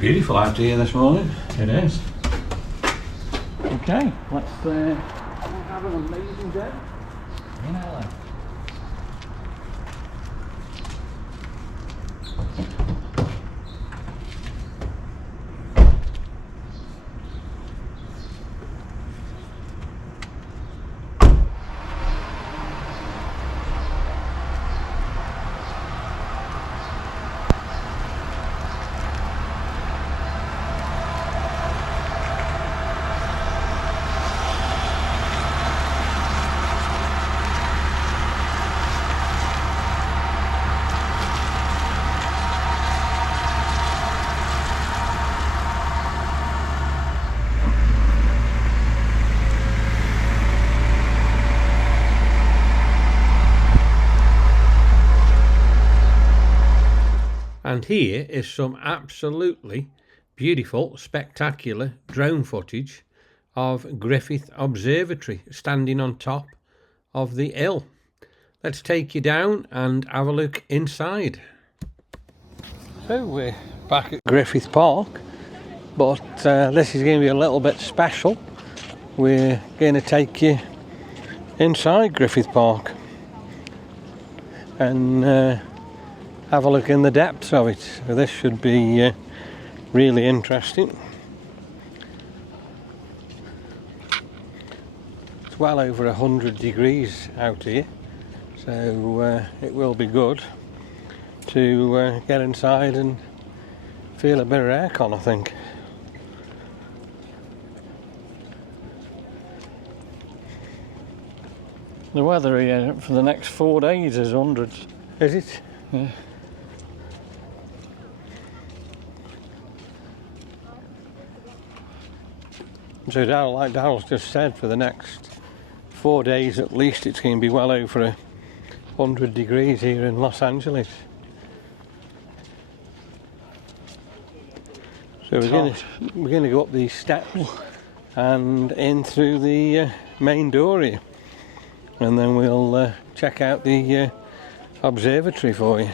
Beautiful out here this morning. It is. Okay, let's have an amazing day in LA. And here is some absolutely beautiful, spectacular drone footage of Griffith Observatory standing on top of the hill. Let's take you down and have a look inside. So we're back at Griffith Park, but this is going to be a little bit special. We're going to take you inside Griffith Park and have a look in the depths of it. So this should be really interesting. It's well over 100 degrees out here, so it will be good to get inside and feel a bit of aircon, I think. The weather here for the next 4 days is hundreds. Is it? Yeah. So like Daryl's just said, for the next 4 days at least it's going to be well over 100 degrees here in Los Angeles. So we're going to go up these steps and in through the main door here, and then we'll check out the observatory for you.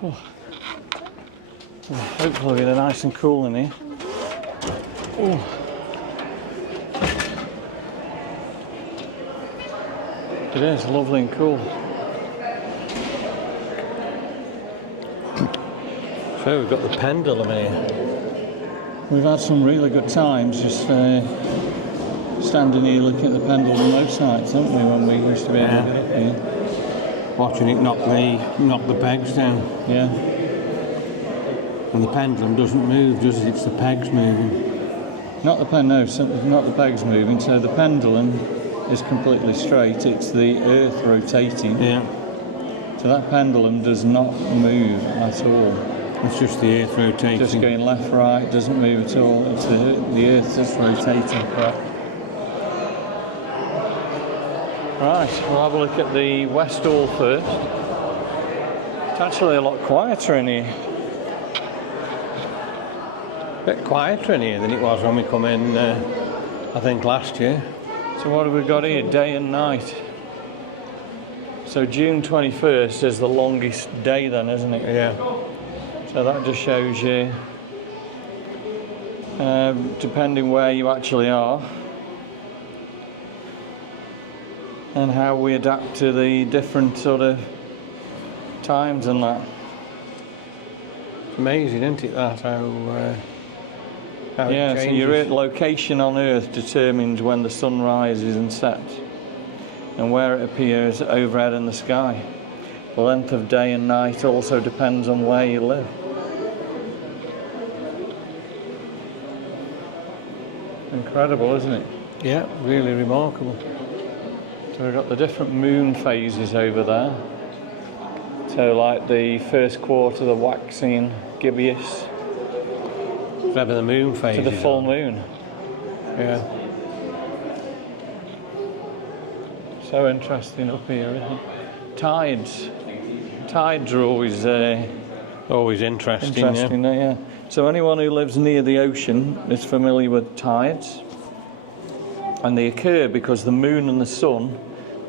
Oh. Well, hopefully they're nice and cool in here. Oh. It is lovely and cool. So we've got the pendulum here. We've had some really good times just standing here looking at the pendulum most nights, haven't we, when we used to be able to get up here. Watching it knock the pegs down. Yeah. And the pendulum doesn't move, does it? It's the pegs moving. Not the pegs moving. So the pendulum is completely straight. It's the Earth rotating. Yeah. So that pendulum does not move at all. It's just the Earth rotating. Just going left, right, doesn't move at all. It's the Earth just rotating. Right, we'll have a look at the West Hall first. It's actually a lot quieter in here. A bit quieter in here than it was when we come in, I think, last year. So what have we got here? Day and night. So June 21st is the longest day then, isn't it? Yeah. So that just shows you, depending where you actually are, and how we adapt to the different sort of times and that. It's amazing, isn't it, that how yeah, it changes. so your location on Earth determines when the sun rises and sets and where it appears overhead in the sky. The length of day and night also depends on where you live. Incredible, isn't it? Yeah, really remarkable. So we've got the different moon phases over there. So like the first quarter, the waxing gibbous, Whatever the moon phase to the is full on. moon. Yeah. So interesting up here, isn't it? Tides are always interesting. yeah. So anyone who lives near the ocean is familiar with tides. And they occur because the moon and the sun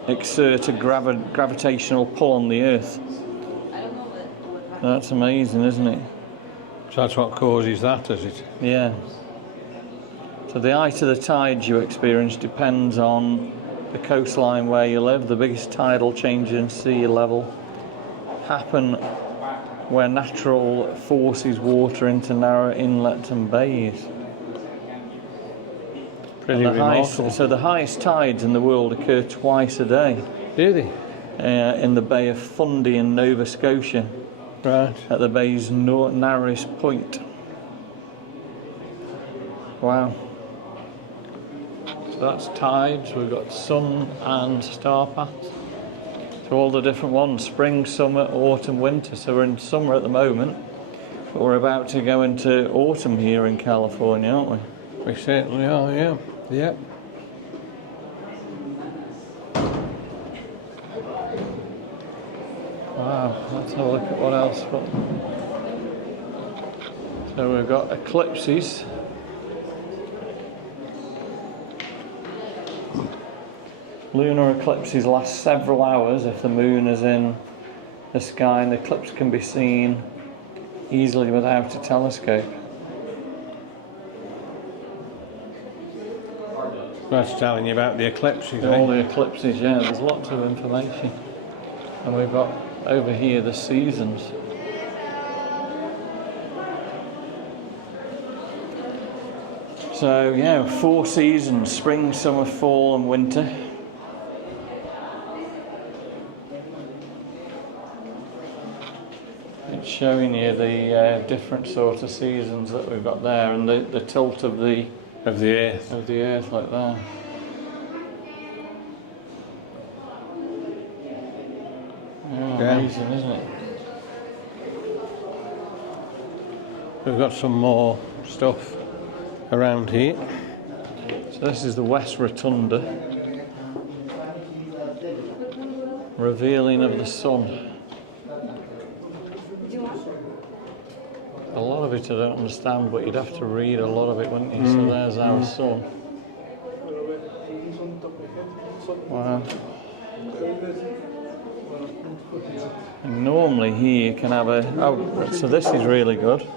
exert a gravitational pull on the Earth. That's amazing, isn't it? So that's what causes that, is it? Yeah. So the height of the tides you experience depends on the coastline where you live. The biggest tidal changes in sea level happen where natural forces water into narrow inlets and bays. Pretty remarkable. So the highest tides in the world occur twice a day. Do they? In the Bay of Fundy in Nova Scotia. Right. At the bay's narrowest point. Wow. So that's tides, we've got sun and star paths. So all the different ones, spring, summer, autumn, winter. So we're in summer at the moment, but we're about to go into autumn here in California, aren't we? We certainly are, yeah. Yep. Wow, let's have a look at what else. So we've got eclipses. Lunar eclipses last several hours if the moon is in the sky, and the eclipse can be seen easily without a telescope. That's telling you about the eclipses, All the eclipses, yeah, there's lots of information. And we've got over here the seasons. So yeah, 4 seasons: spring, summer, fall and winter. It's showing you the different sort of seasons that we've got there, and the tilt of the Earth. Of the Earth, like that. Yeah. Amazing, isn't it? We've got some more stuff around here. So this is the West Rotunda, revealing of the sun. A lot of it I don't understand, but you'd have to read a lot of it, wouldn't you? So there's our sun. Wow. And normally here you can have a... Oh, so this is really good.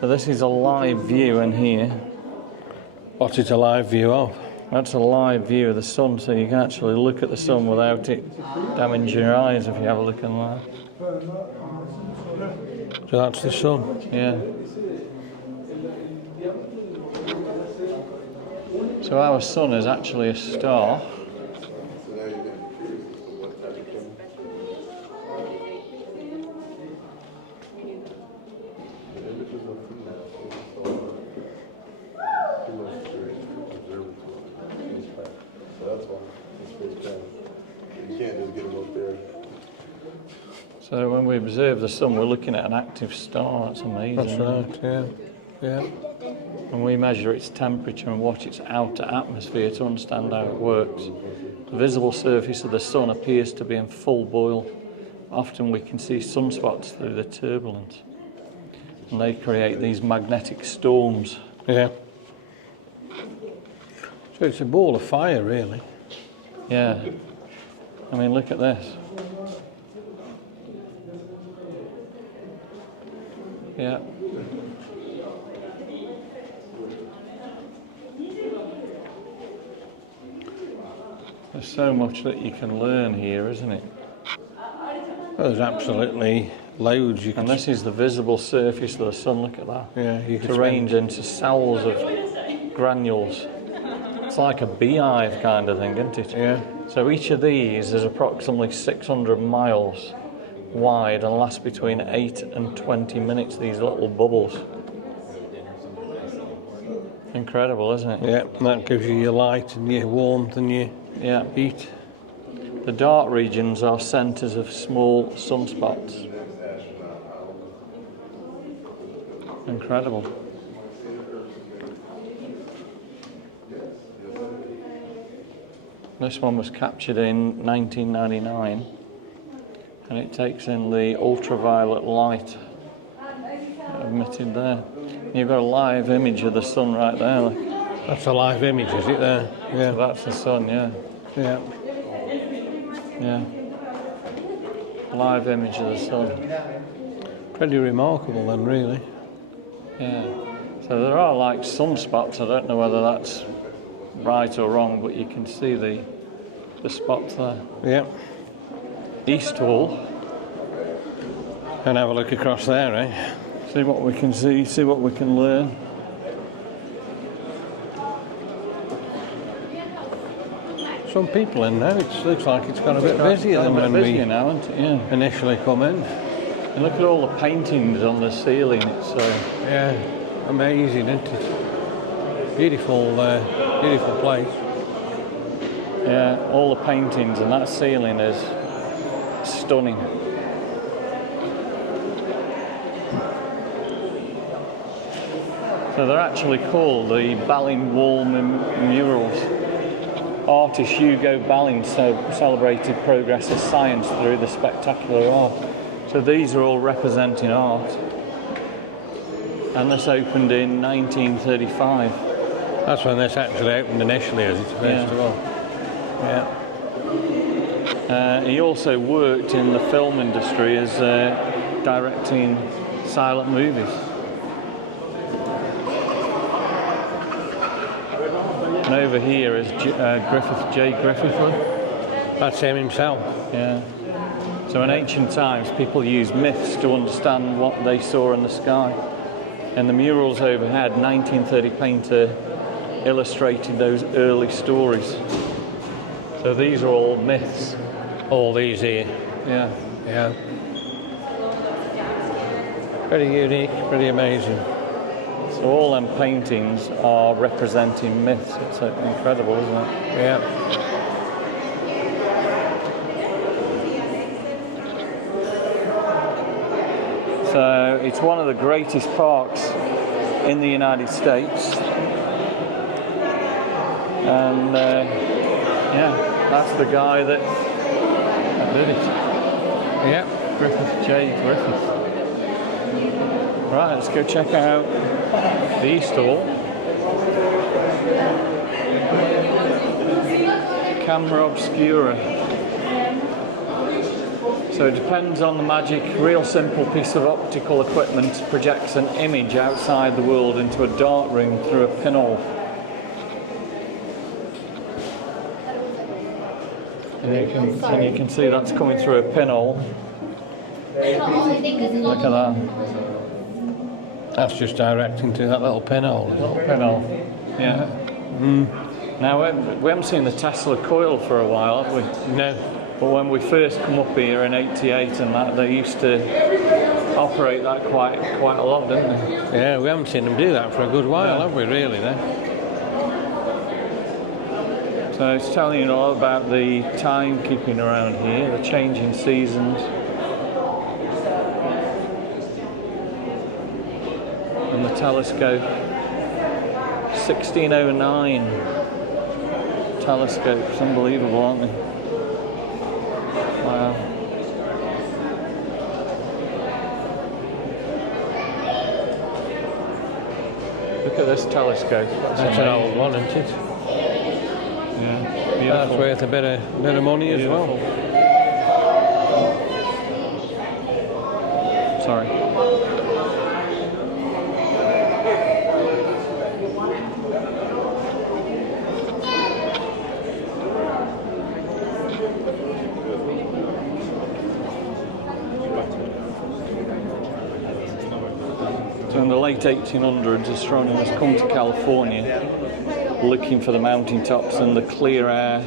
So this is a live view in here. What's it a live view of? That's a live view of the sun, so you can actually look at the sun without it damaging your eyes if you have a look in there. So that's the sun. Yeah. So our sun is actually a star. So when we observe the sun, we're looking at an active star. That's amazing. That's right, yeah. Yeah. And we measure its temperature and watch its outer atmosphere to understand how it works. The visible surface of the sun appears to be in full boil. Often we can see sunspots through the turbulence. And they create these magnetic storms. Yeah. So it's a ball of fire, really. Yeah. I mean, look at this. Yeah. There's so much that you can learn here, isn't it? Well, there's absolutely loads you can... And this is the visible surface of the sun, look at that. Yeah, you It's arranged into cells of granules. It's like a beehive kind of thing, isn't it? Yeah. So each of these is approximately 600 miles wide and lasts between 8 and 20 minutes, these little bubbles. Incredible, isn't it? Yeah, and that gives you your light and your warmth and your heat. The dark regions are centres of small sunspots. Incredible. This one was captured in 1999, and it takes in the ultraviolet light emitted there. You've got a live image of the sun right there. Look. That's a live image, is it there? Yeah. So that's the sun, yeah. Yeah. Yeah. Live image of the sun. Pretty remarkable then, really. Yeah. So there are like sunspots. I don't know whether that's right or wrong, but you can see the spots there. Yeah. East Wall. And have a look across there, eh? See what we can see what we can learn. Some people in now, it looks like it's got a bit busier than when we now, isn't it? Yeah. initially come in. And look at all the paintings on the ceiling. It's Yeah, amazing, isn't it? Beautiful, beautiful place. yeah, all the paintings, and that ceiling is stunning. So they're actually called the Balin Wall Murals. Artist Hugo Balin celebrated progress of science through the spectacular art. So these are all representing art. And this opened in 1935. That's when this actually opened initially, as it's first of all. Yeah. He also worked in the film industry as directing silent movies. And over here is Griffith J. Griffith. That's him himself. Yeah. So in ancient times, people used myths to understand what they saw in the sky. And the murals overhead, 1930 painter illustrated those early stories. So these are all myths. All these here. Yeah. Yeah. Pretty unique, pretty amazing. So all them paintings are representing myths. It's incredible, isn't it? Yeah. So it's one of the greatest parks in the United States. And yeah, that's the guy that did it. Yeah. Griffith J. Griffith. Right, let's go check out the East Hall. Camera obscura. So it depends on the magic. Real simple piece of optical equipment projects an image outside the world into a dark room through a pinhole. And you can see that's coming through a pinhole. Look at that. That's just directing to that little pinhole. Little pinhole. Yeah. Now we haven't seen the Tesla coil for a while, have we? No. But when we first come up here in '88 and that, they used to operate that quite a lot, didn't they? Yeah, we haven't seen them do that for a good while, have we, really, then? So it's telling you all about the timekeeping around here, the changing seasons. And the telescope. 1609 telescopes, unbelievable, aren't they? Wow. Look at this telescope. That's an old one, isn't it? Yeah, That's beautiful. worth a bit of money as well. Sorry. So in the late 1800s, astronomers come to California looking for the mountaintops and the clear air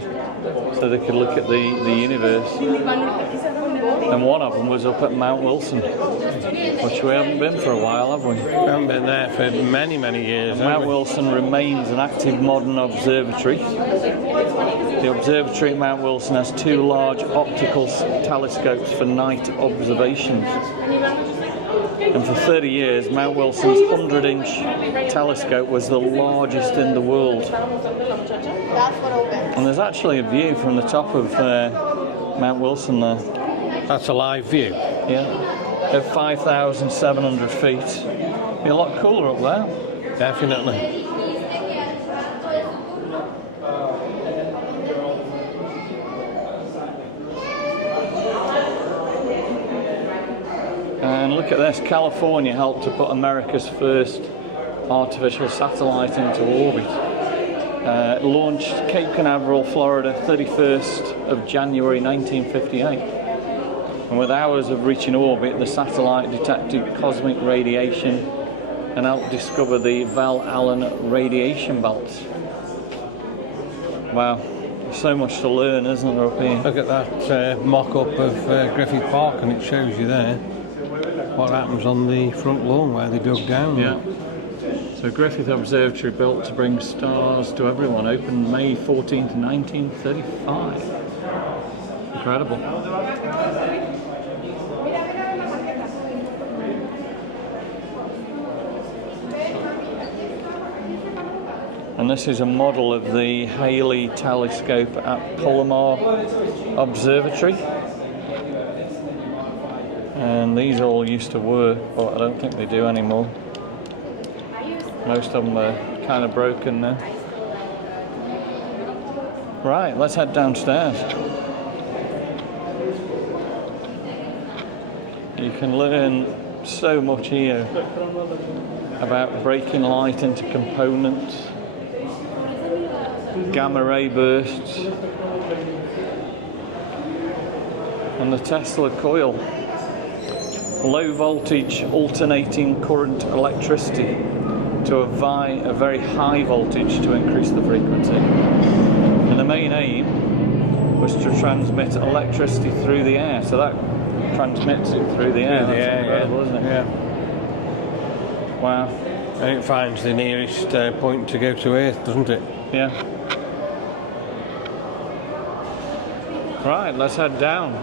so they could look at the universe. And one of them was up at Mount Wilson, which we haven't been for a while, have we? We haven't been there for many, many years, have Mount we? Wilson remains an active modern observatory. The observatory at Mount Wilson has two large optical telescopes for night observations. And for 30 years, Mount Wilson's 100-inch telescope was the largest in the world. And there's actually a view from the top of Mount Wilson there. That's a live view. Yeah, at 5,700 feet. Be a lot cooler up there. Definitely. And look at this, California helped to put America's first artificial satellite into orbit. Launched Cape Canaveral, Florida, 31st of January 1958. And with hours of reaching orbit, the satellite detected cosmic radiation and helped discover the Val Allen radiation belts. Wow, so much to learn, isn't there, up here? Look at that mock-up of Griffith Park, and it shows you there what happens on the front lawn where they dug down. Yeah. So Griffith Observatory, built to bring stars to everyone, opened May 14th, 1935. Incredible. And this is a model of the Halley telescope at Palomar Observatory. And these all used to work, but I don't think they do anymore. Most of them are kind of broken now. Right, let's head downstairs. You can learn so much here about breaking light into components, gamma ray bursts, and the Tesla coil. Low voltage alternating current electricity to a very high voltage to increase the frequency. And the main aim was to transmit electricity through the air, so that transmits it through the air. That's incredible, isn't it? Yeah. Wow. And it finds the nearest point to go to Earth, doesn't it? Yeah. Right, let's head down.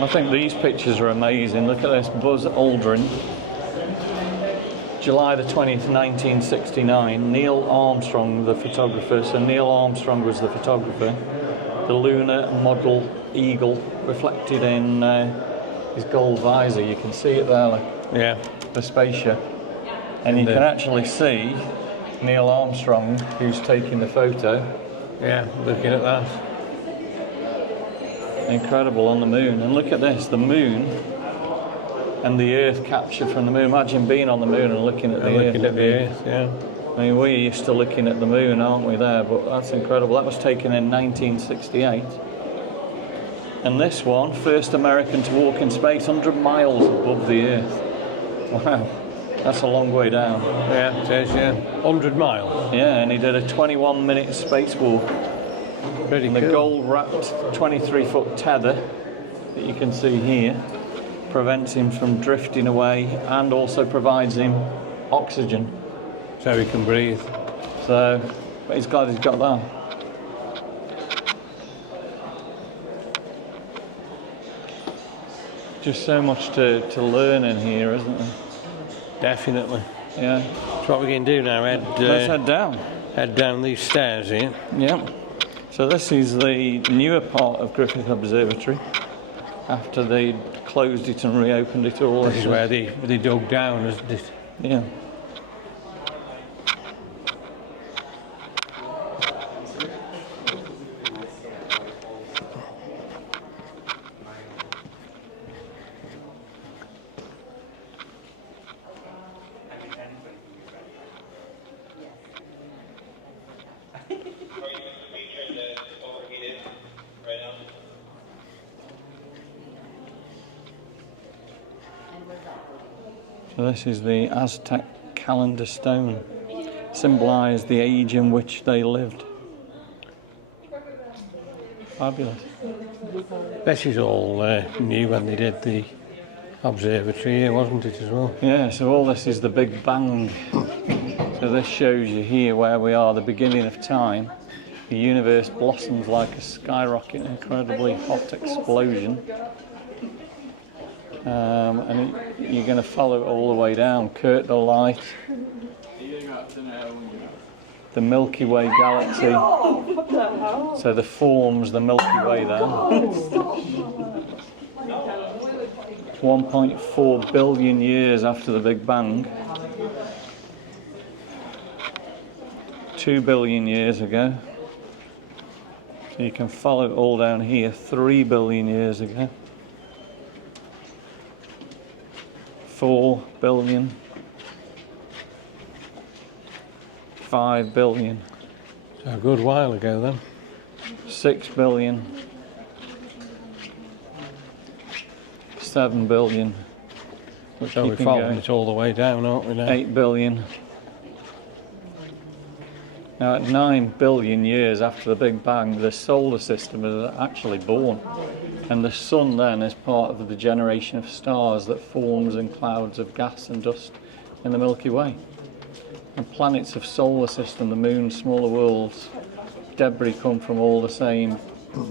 I think these pictures are amazing. Look at this, Buzz Aldrin. July the 20th, 1969. Neil Armstrong, the photographer. So Neil Armstrong was the photographer. The lunar model eagle reflected in his gold visor. You can see it there, like, Yeah. the spaceship. And you can actually see Neil Armstrong, who's taking the photo. Yeah, looking at that. Incredible, on the moon. And look at this, the moon and the Earth captured from the moon. Imagine being on the moon and looking at the Earth. Looking at the Earth, yeah. I mean, we're used to looking at the moon, aren't we, there? But that's incredible. That was taken in 1968. And this one, first American to walk in space 100 miles above the Earth. Wow, that's a long way down. Yeah, it is, yeah. 100 miles. Yeah, and he did a 21-minute spacewalk. Pretty And cool. the gold-wrapped 23-foot tether that you can see here prevents him from drifting away and also provides him oxygen. So he can breathe. So, but he's glad he's got that. Just so much to learn in here, isn't there? Definitely. Yeah. That's what we can do now, Let's head down. head down these stairs here. Yeah. So this is the newer part of Griffith Observatory. After they closed it and reopened it all. This is where they dug down, isn't it? Yeah. So this is the Aztec calendar stone. Symbolised the age in which they lived. Fabulous. This is all new when they did the observatory here, wasn't it, as well? Yeah, so all this is the Big Bang. So this shows you here where we are, the beginning of time. The universe blossoms like a skyrocket, incredibly hot explosion. And you're going to follow it all the way down. Kurt the light, the Milky Way galaxy. So the forms the Milky Way there. 1.4 billion years after the Big Bang. 2 billion years ago. So you can follow it all down here, 3 billion years ago. 4 billion. 5 billion. So a good while ago then. 6 billion. 7 billion. So we're following it all the way down, aren't we now? 8 billion. Now at 9 billion years after the Big Bang, the solar system is actually born. And the sun then is part of the generation of stars that forms in clouds of gas and dust in the Milky Way. And planets of solar system, the moon, smaller worlds, debris come from all the same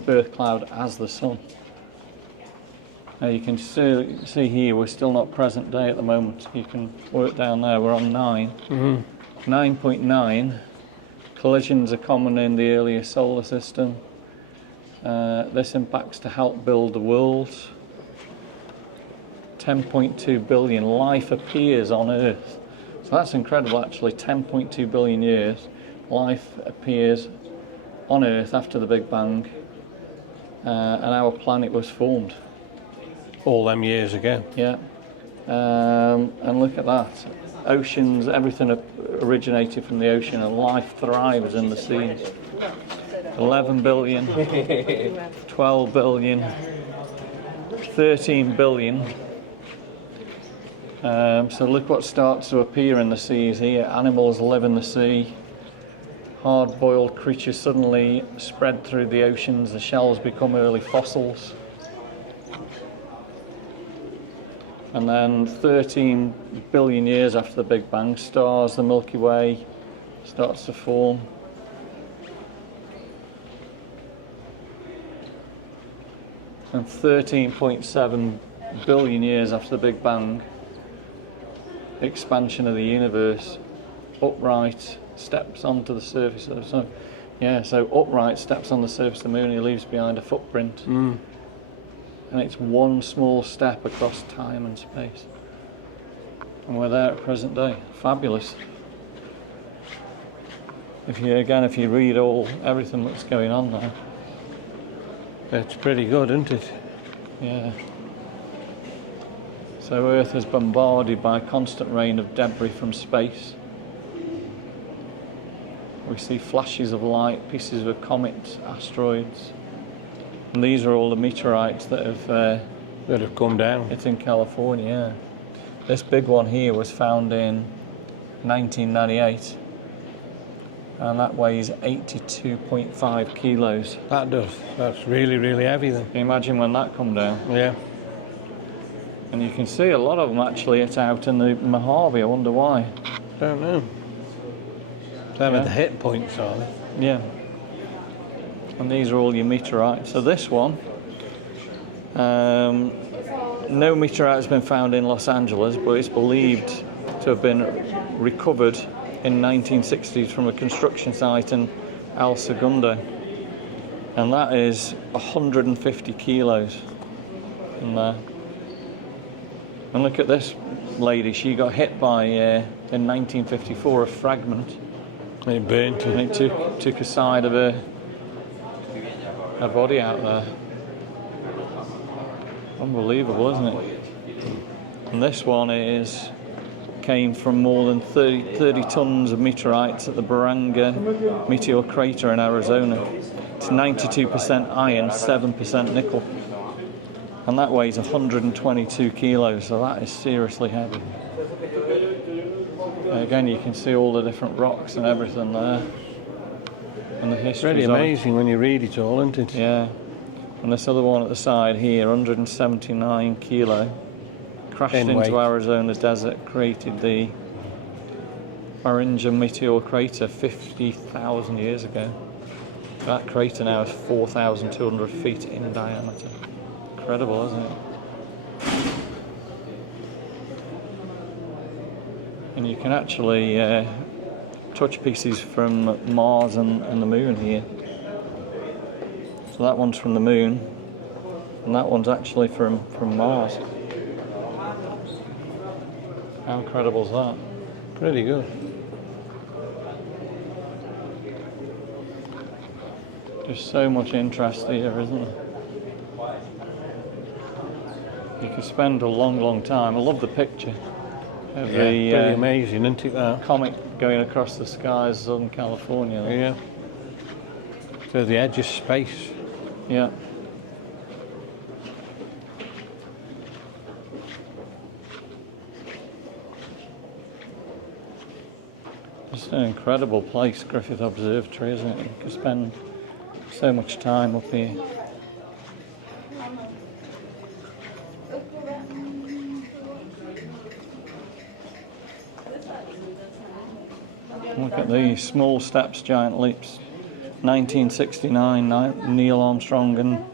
birth cloud as the sun. Now you can see here we're still not present day at the moment. You can work down there, we're on 9. 9.9. Collisions are common in the earlier solar system. This impacts to help build the world. 10.2 billion. Life appears on Earth. So that's incredible actually, 10.2 billion years. Life appears on Earth after the Big Bang. And our planet was formed. All them years ago. Yeah. And look at that. Oceans, everything originated from the ocean, and life thrives in the seas. 11 billion, 12 billion, 13 billion. So look what starts to appear in the seas here. Animals live in the sea. Hard-boiled creatures suddenly spread through the oceans. The shells become early fossils. And then 13 billion years after the Big Bang, stars, the Milky Way starts to form. And 13.7 billion years after the Big Bang, expansion of the universe, upright steps onto the surface of the sun. Yeah, so upright steps on the surface of the moon, he leaves behind a footprint. And it's one small step across time and space. And we're there at present day. Fabulous. If you read everything that's going on there. It's pretty good, isn't it? Yeah. So Earth is bombarded by a constant rain of debris from space. We see flashes of light, pieces of comets, asteroids. And these are all the meteorites that have come down. It's in California, yeah. This big one here was found in 1998, and that weighs 82.5 kilos. That does. That's really, really heavy then. Can you imagine when that come down? Yeah. And you can see a lot of them actually hit out in the Mojave. I wonder why. Don't know. Them are the hit points, are they? Yeah. And these are all your meteorites. So this one, no meteorite has been found in Los Angeles, but it's believed to have been recovered in 1960s from a construction site in El Segundo. And that is 150 kilos in there. And look at this lady, she got hit by, in 1954, a fragment. And it burnt her. And it took a side of her body out there. Unbelievable, isn't it? And this one came from more than 30 tons of meteorites at the Baranga meteor crater in Arizona. It's 92% iron, 7% nickel. And that weighs 122 kilos, so that is seriously heavy. And again, you can see all the different rocks and everything there. And the history. Really amazing when you read it all, isn't it? Yeah. And this other one at the side here, 179 kilo, crashed into Arizona desert, created the Baranga meteor crater 50,000 years ago. That crater now is 4,200 feet in diameter. Incredible, isn't it? And you can actually touch pieces from Mars and the moon here. So that one's from the moon, and that one's actually from Mars. How incredible is that? Pretty good. Just so much interest here, isn't there? You could spend a long time. I love the picture of Pretty amazing, isn't it, that? comet going across the skies of Southern California. Yeah. So the edge of space. Yeah. It's an incredible place, Griffith Observatory, isn't it? You could spend so much time up here. Look at these, small steps, giant leaps. 1969, Neil Armstrong and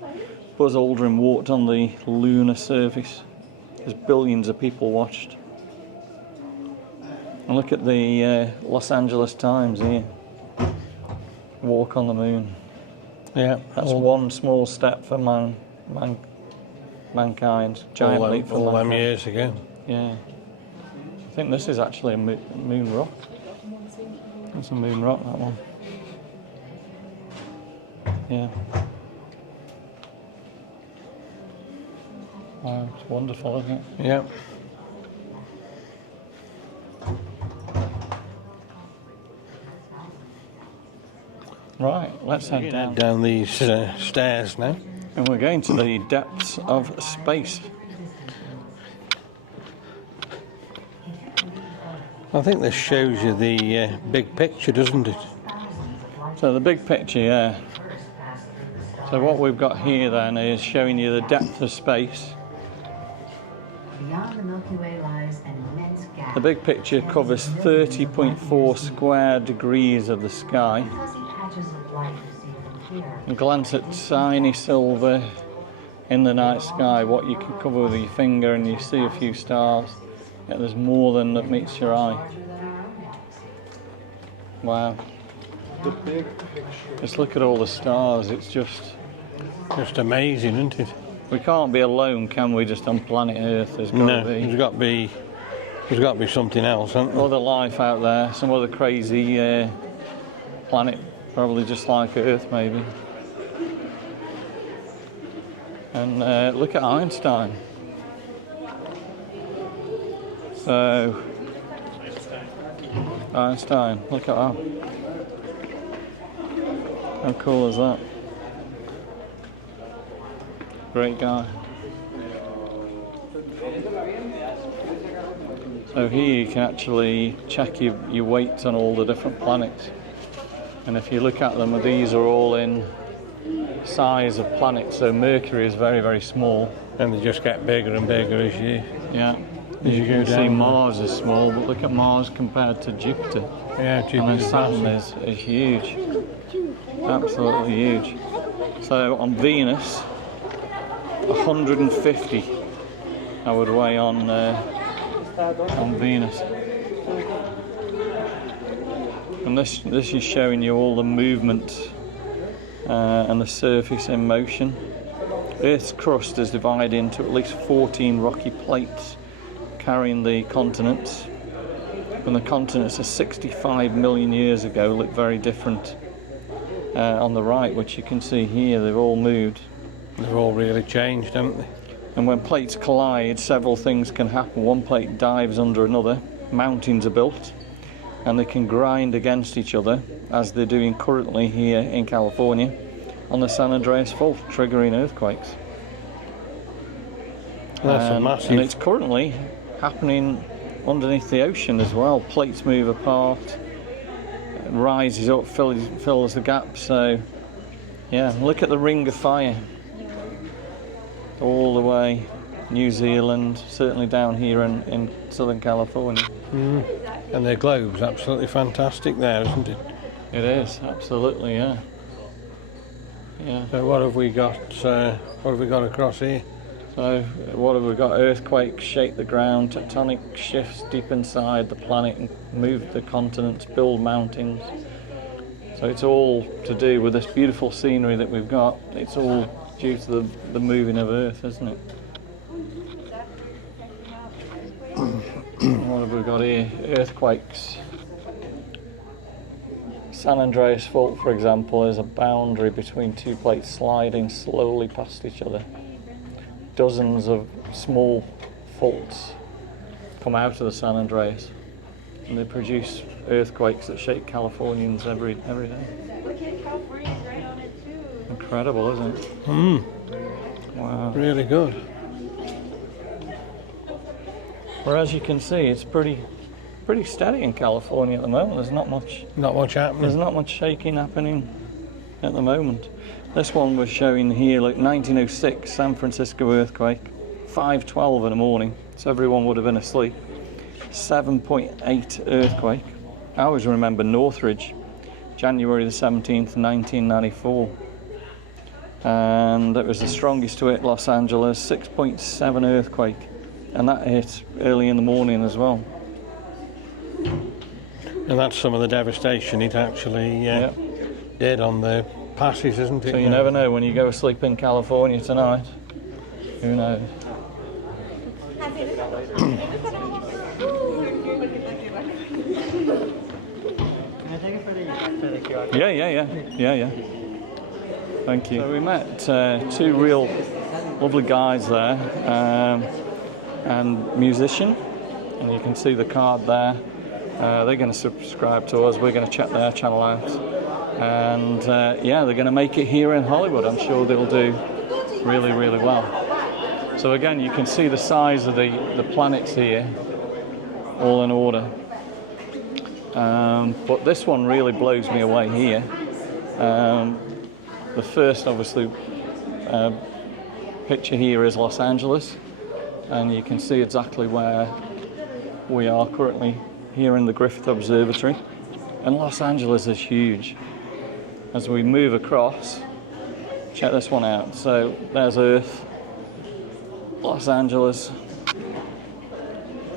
Buzz Aldrin walked on the lunar surface. There's billions of people watched. And look at the Los Angeles Times here. Walk on the moon. Yeah. That's one small step for mankind. Giant leap for all them mankind. years ago. Yeah. I think this is actually a moon rock. It's a moon rock, that one. Yeah. Wow, it's wonderful, isn't it? Yeah. Right, let's head down. Down these stairs now. And we're going to the depths of space. I think this shows you the big picture, doesn't it? So the big picture, yeah. So what we've got here then is showing you the depth of space. Beyond the Milky Way lies an immense gap. The big picture covers 30.4 square degrees of the sky. Fuzzy patches of light you see from here. And glance at tiny silver in the night sky, what you can cover with your finger, and you see a few stars. Yeah, there's more than that meets your eye. Larger than our own galaxy. Wow. The big picture. Just look at all the stars. It's just... Just amazing, isn't it? We can't be alone, can we, just on planet Earth? There's got No, to be there's got to be something else, hasn't there? other life out there, some other crazy planet, probably just like Earth, maybe. And look at Einstein. So, Einstein, look at that. How cool is that? Great guy. So here you can actually check your weight on all the different planets. And if you look at them, these are all in size of planets. So Mercury is very, very small. And they just get bigger and bigger as you... Yeah. As you go can see down. Mars is small, but look at Mars compared to Jupiter. Yeah, And then Jupiter's Saturn massive. is huge. Absolutely huge. So on Venus, 150 I would weigh on Venus. And this is showing you all the movement and the surface in motion. Earth's crust is divided into at least 14 rocky plates carrying the continents. And the continents are 65 million years ago look very different on the right, which you can see here. They've all moved. They've all really changed, haven't they? And when plates collide, several things can happen. One plate dives under another, mountains are built, and they can grind against each other, as they're doing currently here in California on the San Andreas Fault, triggering earthquakes. That's a massive... And it's currently happening underneath the ocean as well. Plates move apart, it rises up, fills the gap. So, yeah, look at the Ring of Fire. All the way, New Zealand, certainly down here in Southern California. And their globe's absolutely fantastic there, isn't it? It is, absolutely, yeah. Yeah. So what have we got across here? So what have we got? Earthquakes shake the ground, tectonic shifts deep inside the planet and move the continents, build mountains. So it's all to do with this beautiful scenery that we've got. It's all due to the moving of Earth, isn't it? What have we got here? Earthquakes. San Andreas Fault, for example, is a boundary between two plates sliding slowly past each other. Dozens of small faults come out of the San Andreas, and they produce earthquakes that shake Californians every day. California's right on it too. Incredible, isn't it? Wow. Really good. Whereas you can see, it's pretty steady in California at the moment. There's not much happening. There's not much shaking happening at the moment. This one was showing here, like 1906 San Francisco earthquake, 5:12 in the morning, so everyone would have been asleep. 7.8 earthquake. I always remember Northridge, January the 17th, 1994. And it was the strongest to hit Los Angeles, 6.7 earthquake. And that hit early in the morning as well. And that's some of the devastation it actually did on the passes, isn't it? So you never know when you go asleep in California tonight. Who knows? Yeah. Thank you. So we met two real lovely guys there, and musician, and you can see the card there. They're going to subscribe to us. We're going to check their channel out, and they're going to make it here in Hollywood. I'm sure they'll do really, really well. So again, you can see the size of the planets here, all in order. But this one really blows me away here. The first, obviously, picture here is Los Angeles, and you can see exactly where we are currently here in the Griffith Observatory. And Los Angeles is huge. As we move across, check this one out. So there's Earth, Los Angeles,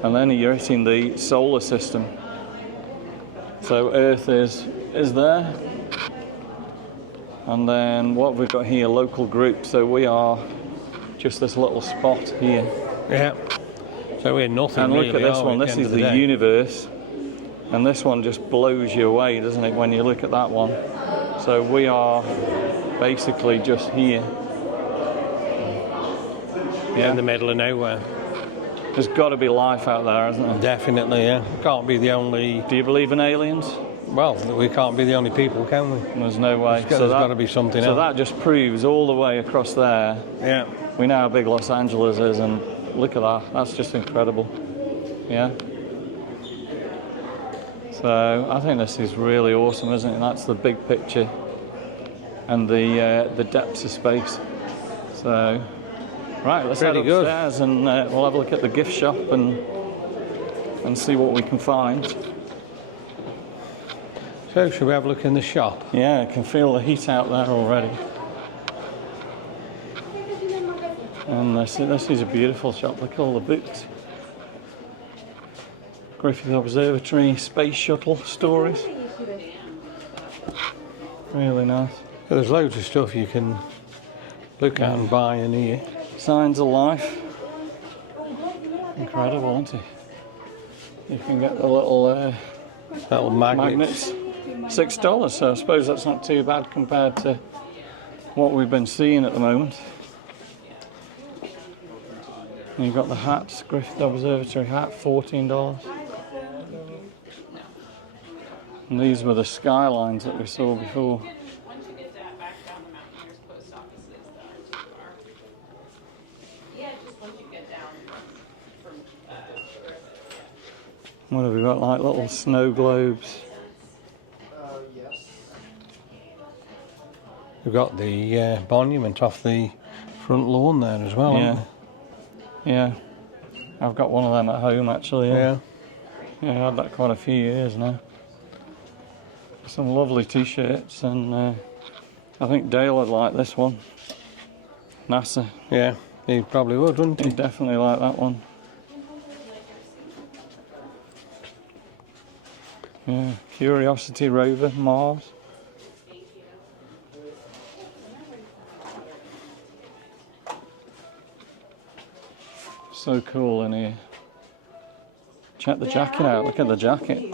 and then you're hitting the solar system. So Earth is there, and then what we've got here, local group. So we are just this little spot here. Yeah. So we're nothing. And really, look at this one. This is the universe, and this one just blows you away, doesn't it? When you look at that one. So we are basically just here. Yeah. In the middle of nowhere. There's got to be life out there, hasn't there? Definitely, yeah. Can't be the only... Do you believe in aliens? Well, we can't be the only people, can we? There's no way. There's got to be something else. So that just proves all the way across there. Yeah. We know how big Los Angeles is, and look at that. That's just incredible. Yeah. So I think this is really awesome, isn't it? That's the big picture and the depths of space. So... Right, let's head upstairs and we'll have a look at the gift shop and see what we can find. So, shall we have a look in the shop? Yeah, I can feel the heat out there already. And this is a beautiful shop. Look at all the books. Griffith Observatory, Space Shuttle stories. Really nice. There's loads of stuff you can look at and buy in here. Signs of life. Incredible, isn't it? You can get the little magnets. $6, so I suppose that's not too bad compared to what we've been seeing at the moment. And you've got the hats, Griffith Observatory hat, $14. And these were the skylines that we saw before. What have we got, like little snow globes? Yes. We've got the monument off the front lawn there as well. Yeah. Yeah. I've got one of them at home actually. Yeah. Yeah, I've had that quite a few years now. Some lovely t-shirts, and I think Dale would like this one. NASA. Yeah, he probably would, wouldn't he? He'd definitely like that one. Yeah, Curiosity rover, Mars. So cool in here. Check the jacket out, look at the jacket.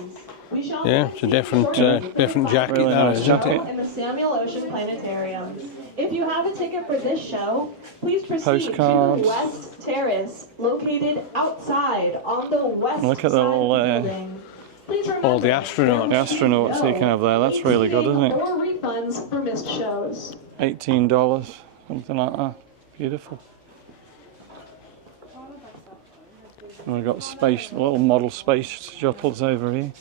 Yeah, it's a different jacket, Really that nice isn't jacket. it? In the Samuel Ocean Planetarium. If you have a ticket for this show, please proceed Postcards. to West Terrace, located outside on the west Look at the side little, of the building. Please remember, all the astronauts. The astronauts you can have there. That's really good, isn't it? Or refunds for missed shows. $18, something like that. Beautiful. And we've got little model space shuttles over here.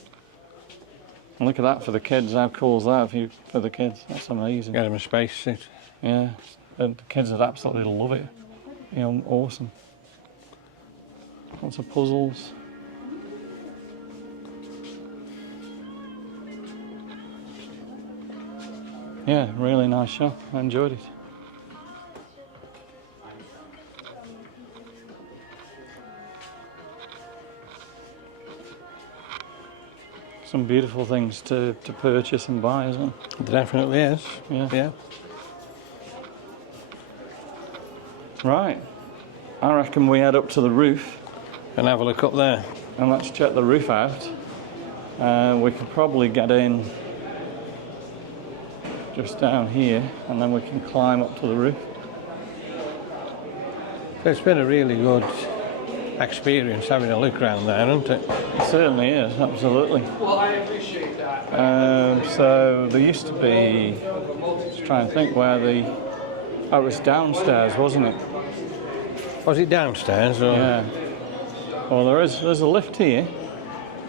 And look at that for the kids. How cool is that for the kids? That's amazing. Get him a space suit. Yeah, and the kids would absolutely love it. You know, awesome. Lots of puzzles. Yeah, really nice show. I enjoyed it. Some beautiful things to purchase and buy, isn't it? There definitely is. Yeah. Right. I reckon we head up to the roof And have a look up there. and let's check the roof out. We could probably get in just down here and then we can climb up to the roof. So it's been a really good experience having a look around there, hasn't it? It certainly is, absolutely. Well, I appreciate that. So there used to be, just trying to think where oh, it was downstairs, wasn't it? Was it downstairs? Or? Yeah. Well, there's a lift here,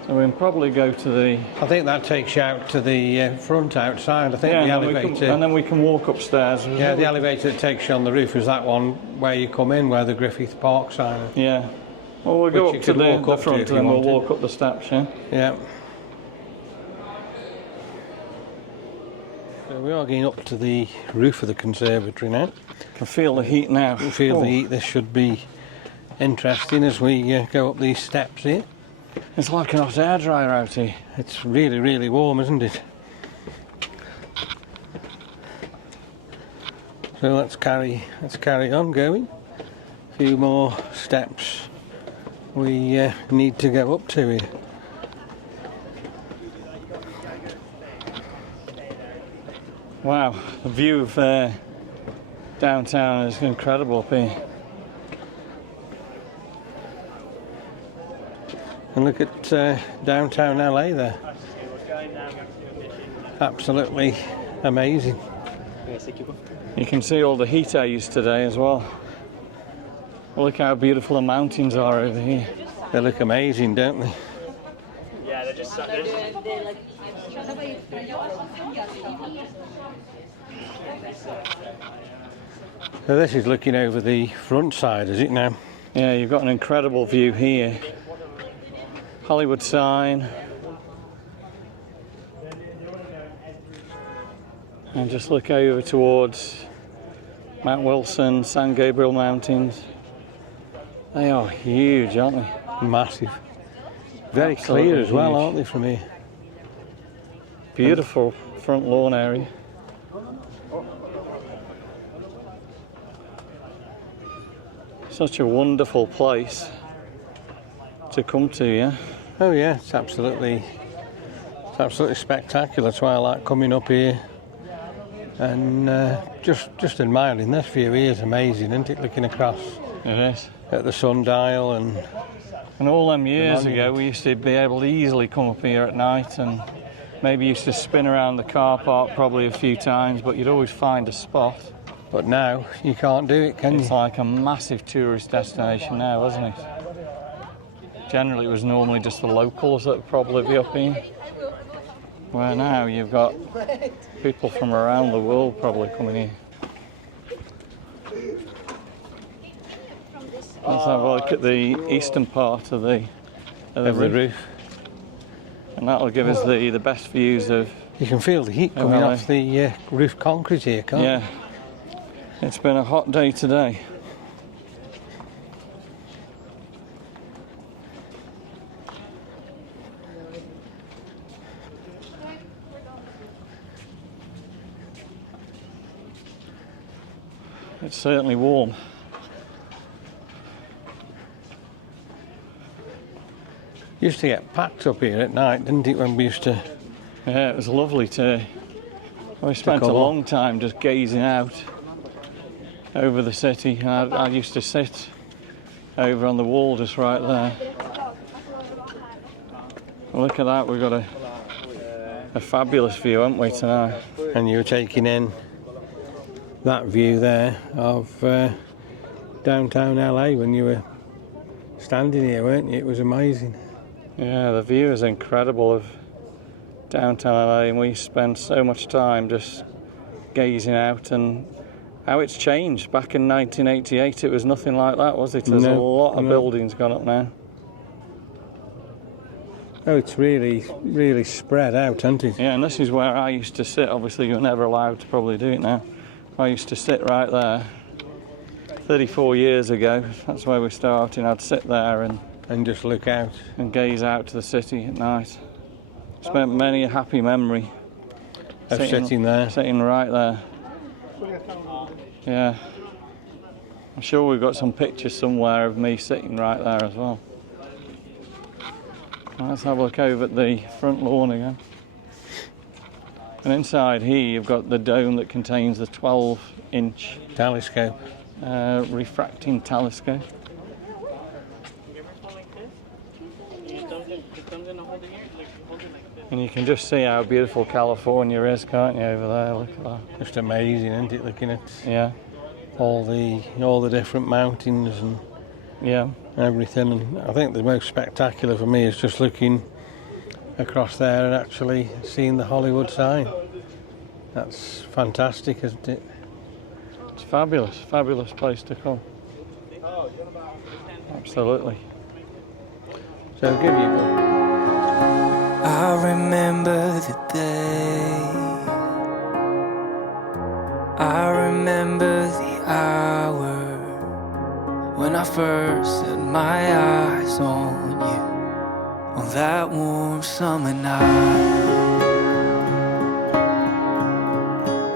so we can probably go to the... I think that takes you out to the front outside. I think the and elevator... then we can walk upstairs. Yeah, the elevator that takes you on the roof is that one where you come in, where the Griffith Park sign is. Yeah. Well, we'll go Which you up to could the walk up to front if and then you we'll wanted. walk up the steps, yeah? Yeah. So we are getting up to the roof of the conservatory now. Can feel the heat now. You feel Oh, the heat. This should be interesting as we go up these steps here. It's like an hot air dryer out here. It's really, really warm, isn't it? So let's carry on going. A few more steps we need to go up to here. Wow, the view of downtown is incredible up here. And look at downtown LA there. Absolutely amazing. You can see all the heat I used today as well. Look how beautiful the mountains are over here. They look amazing, don't they? Yeah, they're just So this is looking over the front side, is it now? Yeah, you've got an incredible view here. Hollywood sign. And just look over towards Mount Wilson, San Gabriel Mountains. They are huge, aren't they? Massive. Very Absolutely clear as well, huge. aren't they, from here? Beautiful front lawn area. Such a wonderful place to come to, yeah? Oh yeah, it's absolutely spectacular. That's why I like coming up here and just admiring this view here is amazing, isn't it? Looking across It is. at the sundial and all them years ago, monument. we used to be able to easily come up here at night and maybe used to spin around the car park probably a few times, but you'd always find a spot. but now you can't do it, can It's you? like a massive tourist destination now, isn't it? Generally, it was normally just the locals that would probably be up here. Where now you've got people from around the world probably coming here. Let's have a look at the eastern part of the Of the roof. roof. And that'll give us the best views of... You can feel the heat coming LA. off the roof concrete here, can't Yeah. It's been a hot day today. It's certainly warm. Used to get packed up here at night, didn't it, when we used to... Yeah, it was lovely to... We spent a come long time just gazing out over the city. I used to sit over on the wall just right there. Look at that, we've got a fabulous view, haven't we, tonight? And you were taking in that view there of downtown LA when you were standing here, weren't you? It was amazing. Yeah, the view is incredible of downtown LA, and we spent so much time just gazing out, and how it's changed. Back in 1988 it was nothing like that, was it? There's a lot of buildings gone up now. Oh, it's really, really spread out, hasn't it? Yeah, and this is where I used to sit. Obviously you're never allowed to probably do it now. I used to sit right there 34 years ago. That's where we started. I'd sit there And just look out. and gaze out to the city at night. Spent many a happy memory Of sitting there. Sitting right there. Yeah. I'm sure we've got some pictures somewhere of me sitting right there as well. Let's have a look over at the front lawn again. And inside here you've got the dome that contains the 12-inch Telescope. refracting telescope. And you can just see how beautiful California is, can't you, over there? Look at that. Just amazing, isn't it? Looking at Yeah, all the different mountains and yeah. everything. And I think the most spectacular for me is just looking across there and actually seeing the Hollywood sign. That's fantastic, isn't it? It's fabulous, fabulous place to come. Absolutely. So I'll give you one. I remember the day. I remember the hour when I first set my eyes on you on that warm summer night.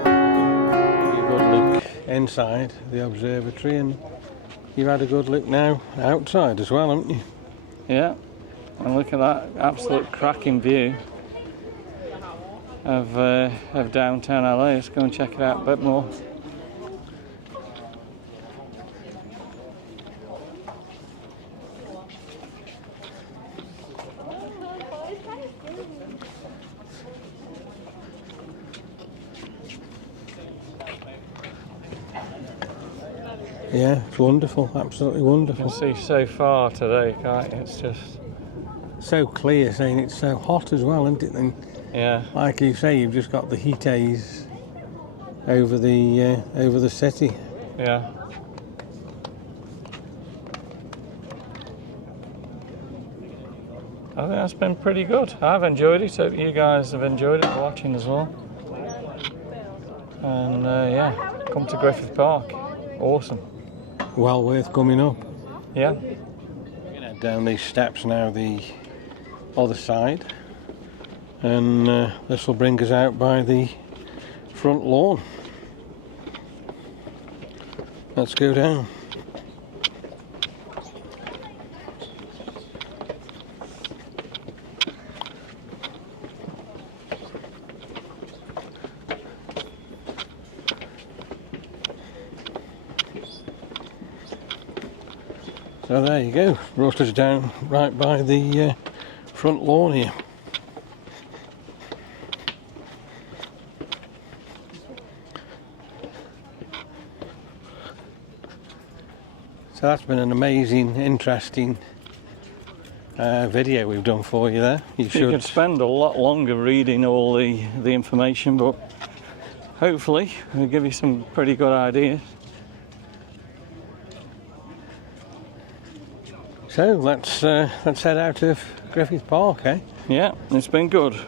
Give you a good look inside the observatory, and you've had a good look now outside as well, haven't you? Yeah, and look at that absolute cracking view of downtown LA. Let's go and check it out a bit more. Yeah, it's wonderful, absolutely You wonderful. can see so far today, can't you? It's just, So clear, saying it's so hot as well, isn't it? And yeah, like you say, you've just got the heat haze over the city. yeah. I think that's been pretty good. I've enjoyed it. Hope you guys have enjoyed it watching as well. And yeah, come to Griffith Park. Awesome. Well worth coming up. Yeah. We're going to head down these steps now, the other side, and this will bring us out by the front lawn. Let's go down. So there you go, brought us down right by the front lawn here. So that's been an amazing, interesting video we've done for you there. You You could spend a lot longer reading all the information, but hopefully we'll give you some pretty good ideas. So let's head out of Griffith Park, eh? Yeah, it's been good.